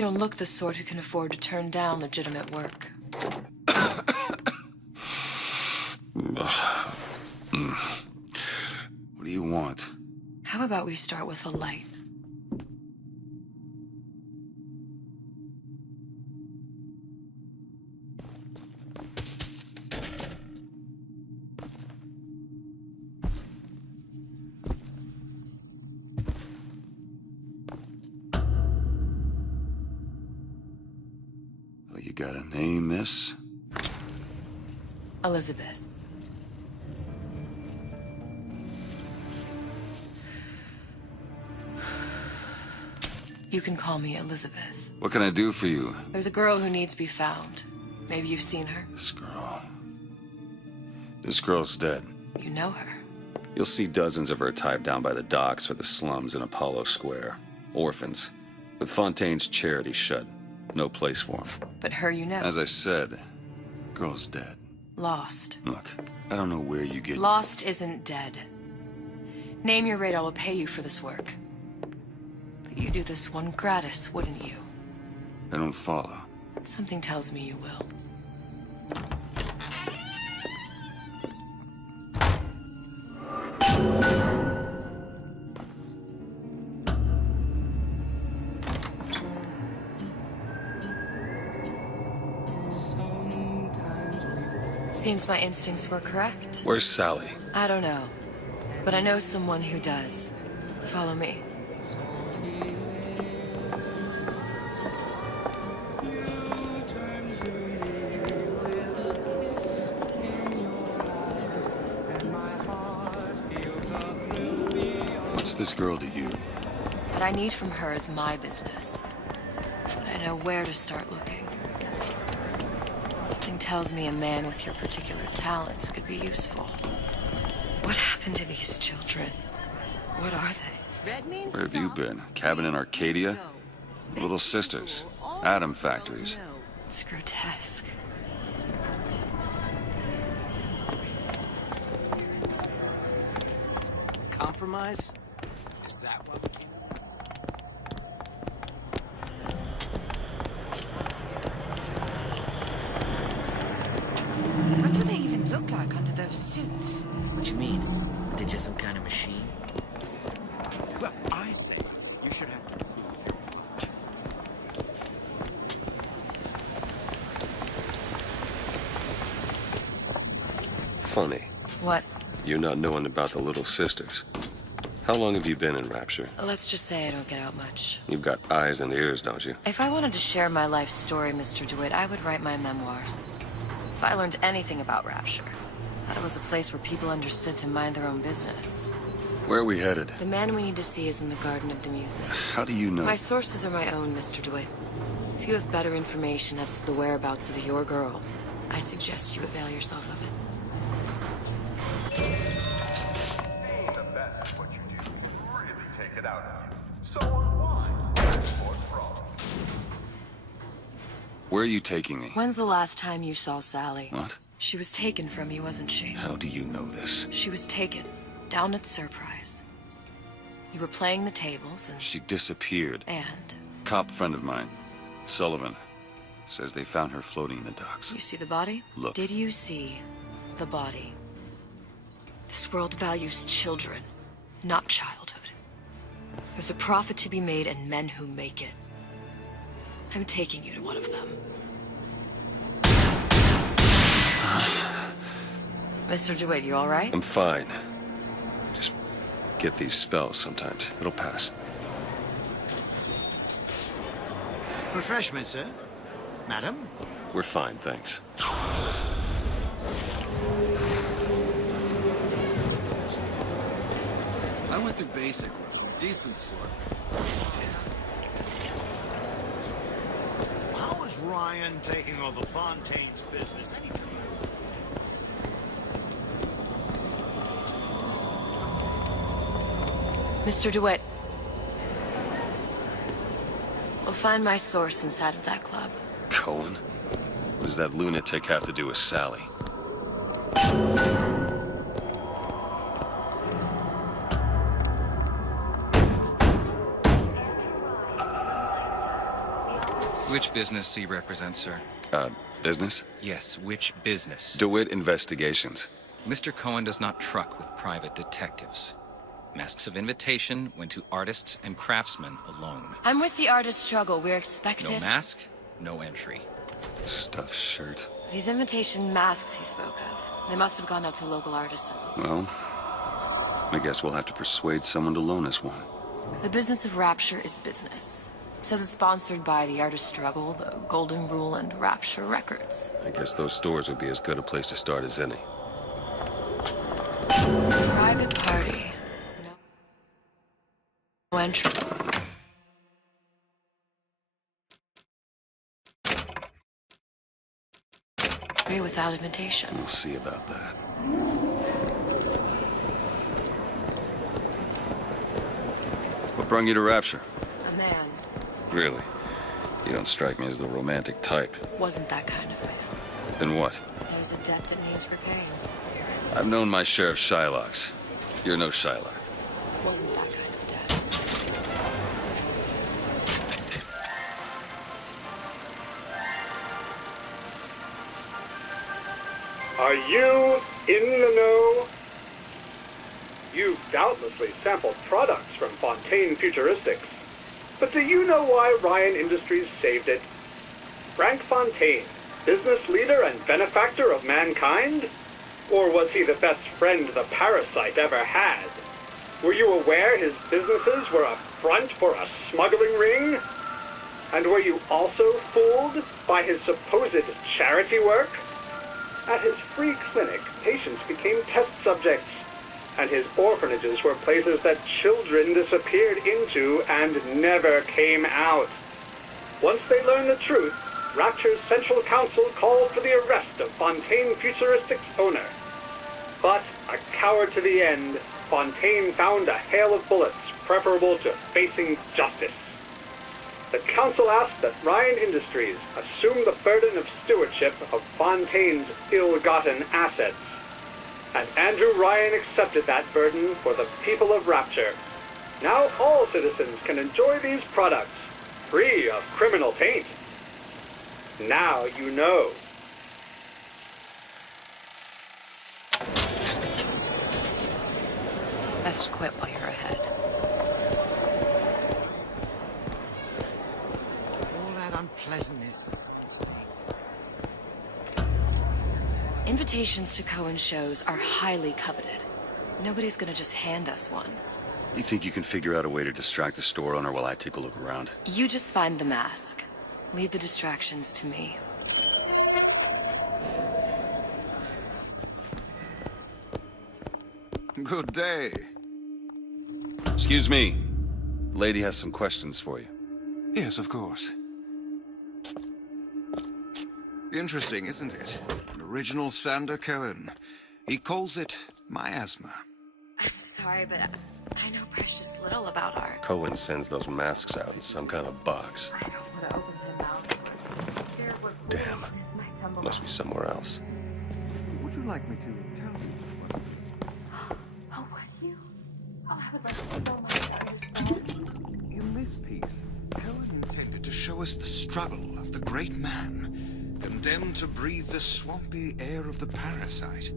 You don't look the sort who can afford to turn down legitimate work. What do you want? How about we start with a light? Well, you got a name, miss? Elizabeth. You can call me Elizabeth. What can I do for you? There's a girl who needs to be found. Maybe you've seen her. This girl. This girl's dead. You know her. You'll see dozens of her tied down by the docks or the slums in Apollo Square. Orphans. With Fontaine's charity shut. No place for them. But her you know. As I said, girl's dead. Lost. Look, I don't know where you get... Lost isn't dead. Name your rate, I will pay you for this work. But you'd do this one gratis, wouldn't you? I don't follow. Something tells me you will. Seems my instincts were correct. Where's Sally? I don't know. But I know someone who does. Follow me. What's this girl to you? What I need from her is my business. But I know where to start looking. Something tells me a man with your particular talents could be useful. What happened to these children? What are they? Where have you been? Cabin in Arcadia? Little sisters. Atom factories. It's grotesque. Compromise? Is that what? What do they even look like under those suits? What you mean? Are they just some kind of machine? Well, I say you should have to. Funny. What? You not knowing about the little sisters. How long have you been in Rapture? Let's just say I don't get out much. You've got eyes and ears, don't you? If I wanted to share my life story, Mr. DeWitt, I would write my memoirs. If I learned anything about Rapture, thought it was a place where people understood to mind their own business. Where are we headed? The man we need to see is in the Garden of the Music. How do you know? My sources are my own, Mr. DeWitt. If you have better information as to the whereabouts of your girl, I suggest you avail yourself of it. Being the best at what you do really take it out of you. So unwind before fraud. Where are you taking me? When's the last time you saw Sally? What? She was taken from you, wasn't she? How do you know this? She was taken, down at Surprise. You were playing the tables and... She disappeared. And? Cop friend of mine, Sullivan, says they found her floating in the docks. You see the body? Look. Did you see the body? This world values children, not childhood. There's a profit to be made and men who make it. I'm taking you to one of them. Mr. DeWitt, you all right? I'm fine. Just get these spells sometimes. It'll pass. Refreshment, sir? Madam? We're fine, thanks. I went through basic with them. Decent sort. How is Ryan taking over Fontaine's business anyway? Mr. DeWitt. We'll find my source inside of that club. Cohen? What does that lunatic have to do with Sally? Which business do you represent, sir? Business? Yes, which business? DeWitt Investigations. Mr. Cohen does not truck with private detectives. Masks of invitation went to artists and craftsmen alone. I'm with the artist struggle. We're No expected. mask, no entry. Stuffed shirt. These invitation masks he spoke of. They must have gone out to local artisans. Well, I guess we'll have to persuade someone to loan us one. The business of Rapture is business. Says it's sponsored by the Artist Struggle, the Golden Rule, and Rapture Records. I guess those stores would be as good a place to start as any. Private party. No entry. Without invitation. We'll see about that. What brought you to Rapture? A man. Really? You don't strike me as the romantic type. Wasn't that kind of man. Then what? There's a debt that needs repaying. I've known my share of Shylocks. You're no Shylock. Wasn't that kind of debt. Are you in the know? You've doubtlessly sampled products from Fontaine Futuristics. But do you know why Ryan Industries saved it? Frank Fontaine, business leader and benefactor of mankind? Or was he the best friend the parasite ever had? Were you aware his businesses were a front for a smuggling ring? And were you also fooled by his supposed charity work? At his free clinic, patients became test subjects, and his orphanages were places that children disappeared into and never came out. Once they learned the truth, Rapture's Central Council called for the arrest of Fontaine Futuristics' owner. But, a coward to the end, Fontaine found a hail of bullets preferable to facing justice. The council asked that Ryan Industries assume the burden of stewardship of Fontaine's ill-gotten assets. And Andrew Ryan accepted that burden for the people of Rapture. Now all citizens can enjoy these products, free of criminal taint. Now you know. Best quit while you're ahead. All that unpleasantness. Invitations to Cohen shows are highly coveted. Nobody's gonna just hand us one. You think you can figure out a way to distract the store owner while I take a look around? You just find the mask. Leave the distractions to me. Good day. Excuse me. The lady has some questions for you. Yes, of course. Interesting, isn't it? An original Sander Cohen. He calls it miasma. I'm sorry, but I know precious little about art. Cohen sends those masks out in some kind of box. I don't want to open them out. Damn. Must be somewhere else. Would you like me to tell you? Oh, would you? Oh, I would like so much to understand. In this piece, Cohen intended To show us the struggle of the great man, condemned to breathe the swampy air of the parasite.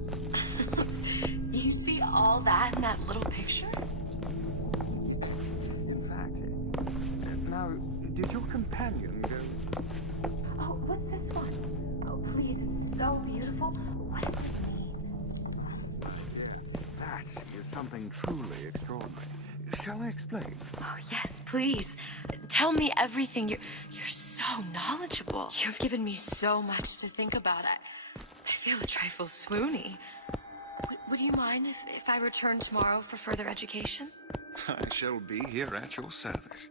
You see all that in that little picture? In fact, now, did your companion go? Oh, what's this one? Oh, please, it's so beautiful. What does it mean? Yeah, that is something truly extraordinary. Shall I explain? Oh, yes, please. Tell me everything. You're so knowledgeable. You've given me so much to think about. I feel a trifle swoony. Would you mind if I return tomorrow for further education? I shall be here at your service.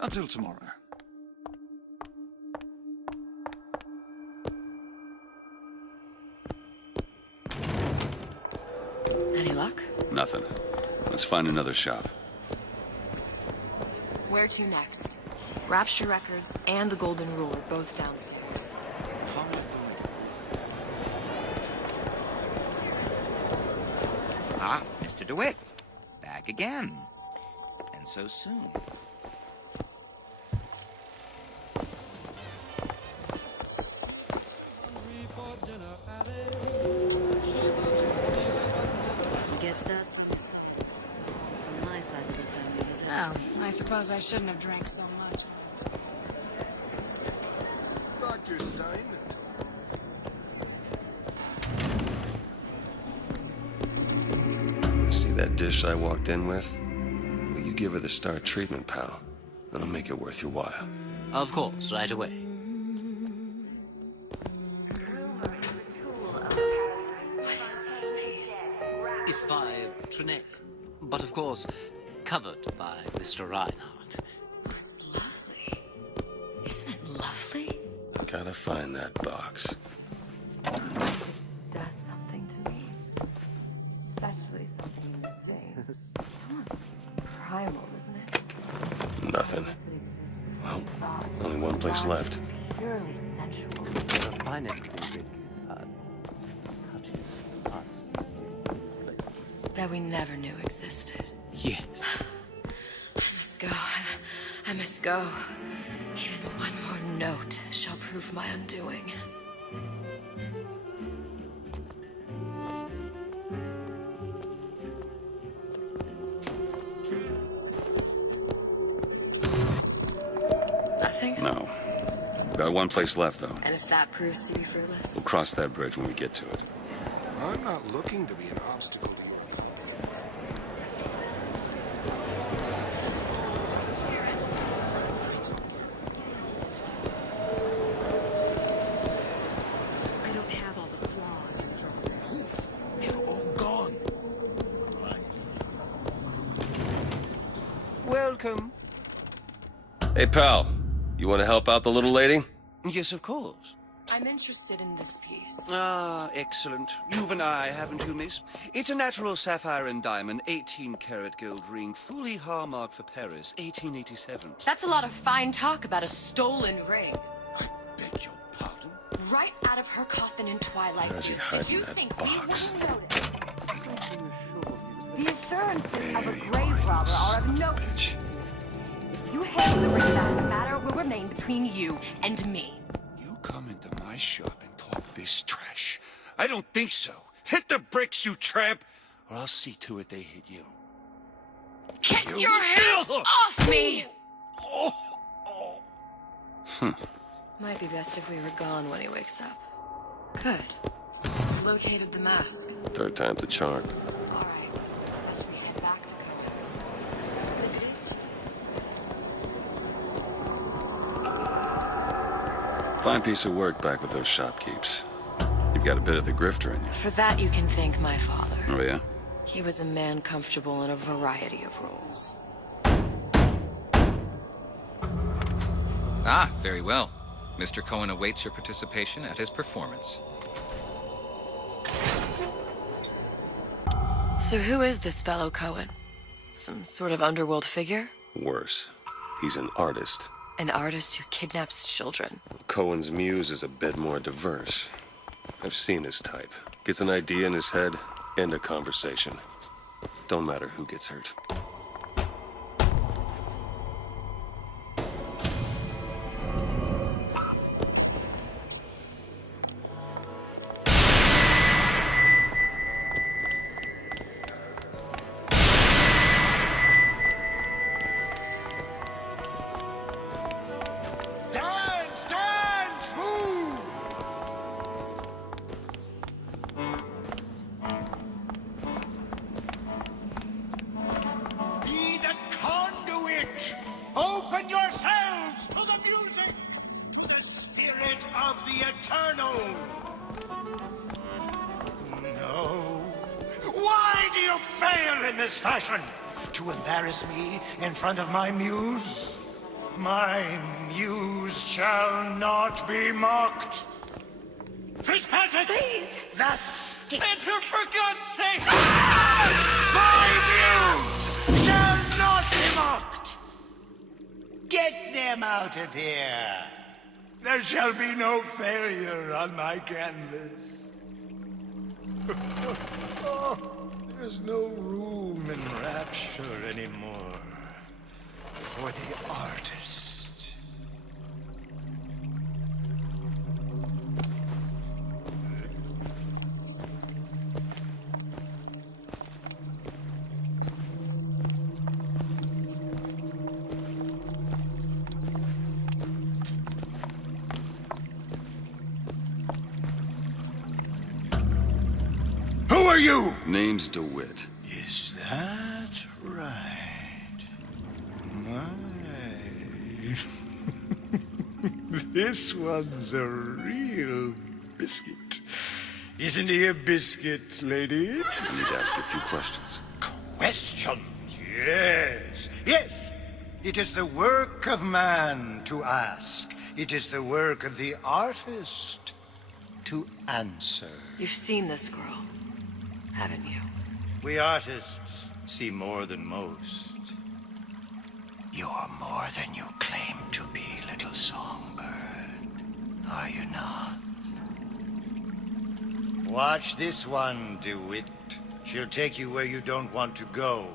Until tomorrow. Any luck? Nothing. Let's find another shop. Where to next? Rapture Records and the Golden Rule are both downstairs. Ah, Mr. DeWitt. Back again. And so soon. Gets that from my side of the family, does it? Oh, I suppose I shouldn't have drank so much. Dr. Stein? See that dish I walked in with? Will you give her the star treatment, pal? That'll make it worth your while. Of course, right away. It's by Trenet, but of course, covered by Mr. Reinhardt. It's lovely. Isn't it lovely? Gotta find that box. Does something to me. Especially something in this vein. It's almost primal, isn't it? Nothing. Well, only one place left. Purely sensual. The finest music touches us. That we never knew existed. Yes. I must go. I must go. Even one more note shall prove my undoing. Nothing? No. Got one place left, though. And if that proves to be fruitless? We'll cross that bridge when we get to it. I'm not looking to be an obstacle to you. I don't have all the flaws and drawbacks. They're all gone. Welcome. Hey, pal. You want to help out the little lady? Yes, of course. I'm interested in this piece. Ah, excellent. You've an eye, haven't you, miss? It's a natural sapphire and diamond, 18-karat gold ring, fully hallmarked for Paris, 1887. That's a lot of fine talk about a stolen ring. I beg your pardon? Right out of her coffin in Twilight. Where is he Did hiding you that think box? The assurances of a grave robber are of no... You hate the ring that the matter will remain between you and me. You come into my shop and talk this trash. I don't think so. Hit the bricks, you tramp, or I'll see to it they hit you. Get your hands off me! Might be best if we were gone when he wakes up. Good. I've located the mask. Third time's the charm. All right. It's best we head back to Coco's. Fine piece of work back with those shopkeeps. You've got a bit of the grifter in you. For that, you can thank my father. Oh, yeah? He was a man comfortable in a variety of roles. Ah, very well. Mr. Cohen awaits your participation at his performance. So who is this fellow Cohen? Some sort of underworld figure? Worse. He's an artist. An artist who kidnaps children. Cohen's muse is a bit more diverse. I've seen his type. Gets an idea in his head, end a conversation. Don't matter who gets hurt. Dance, dance, move! Be the conduit! Open yourselves to the music! The spirit of the eternal! No. Why do you fail in this fashion? To embarrass me in front of my muse? My muse shall not be mocked. Fitzpatrick! Please! The stick! Enter, for God's sake! My muse shall not be mocked! Get them out of here! There shall be no failure on my canvas. There's no room in rapture anymore for the artist. are you? Name's DeWitt. Is that right? My. This one's a real biscuit. Isn't he a biscuit, ladies? I need to ask a few questions. Questions, yes. Yes. It is the work of man to ask. It is the work of the artist to answer. You've seen this girl, haven't you? We artists see more than most. You're more than you claim to be, little songbird. Are you not? Watch this one, DeWitt. She'll take you where you don't want to go.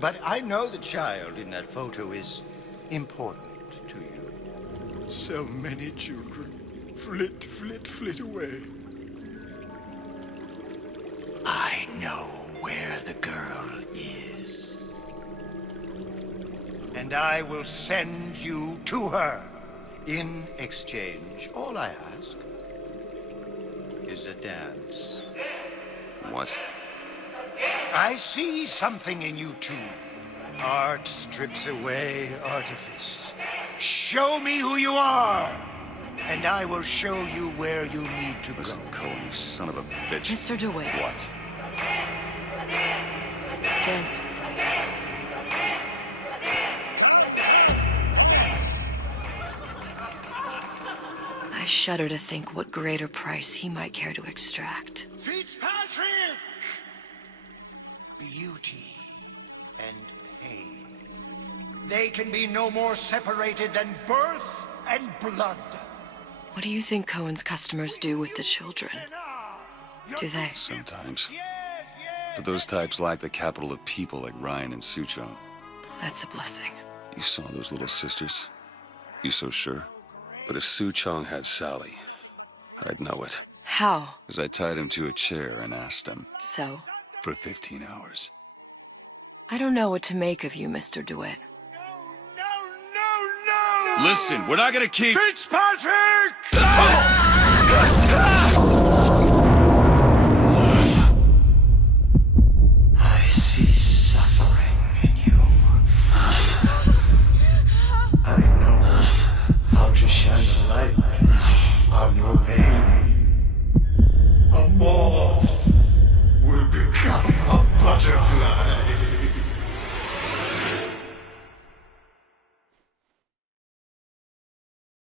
But I know the child in that photo is important to you. So many children flit, flit, flit away. I know where the girl is. And I will send you to her. In exchange, all I ask is a dance. What? I see something in you two. Art strips away artifice. Show me who you are, and I will show you where you need to Listen, go. Cohen, you son of a bitch. Mr. DeWitt. What? Dance with me. I shudder to think what greater price he might care to extract. Fitzpatrick! Beauty and pain. They can be no more separated than birth and blood. What do you think Cohen's customers do with the children? Do they? Sometimes. But those types lack the capital of people like Ryan and Suchong. That's a blessing. You saw those little sisters? You so sure? But if Suchong had Sally, I'd know it. How? As I tied him to a chair and asked him. So? For 15 hours. I don't know what to make of you, Mr. DeWitt. No! Listen, we're not gonna keep... Fitzpatrick! I see suffering in you. I know how to shine a light on your pain.